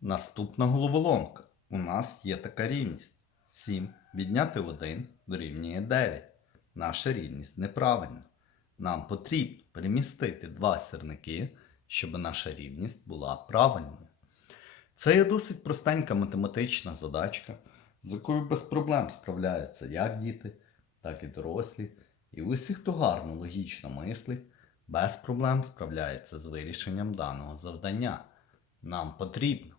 Наступна головоломка. У нас є така рівність. 7 відняти 1 дорівнює 9. Наша рівність неправильна. Нам потрібно перемістити два сірники, щоб наша рівність була правильною. Це є досить простенька математична задачка, з якою без проблем справляються як діти, так і дорослі. І усі, хто гарно логічно мислить, без проблем справляється з вирішенням даного завдання. Нам потрібно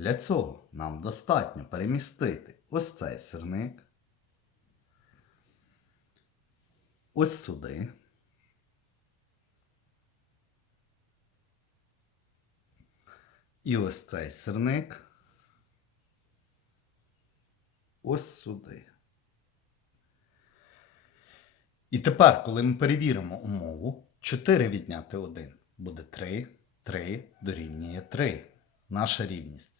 Для цього нам достатньо перемістити ось цей сирник, ось сюди. І ось цей сирник ось сюди. І тепер, коли ми перевіримо умову, 4 відняти 1 буде 3, 3 дорівнює 3. Наша рівність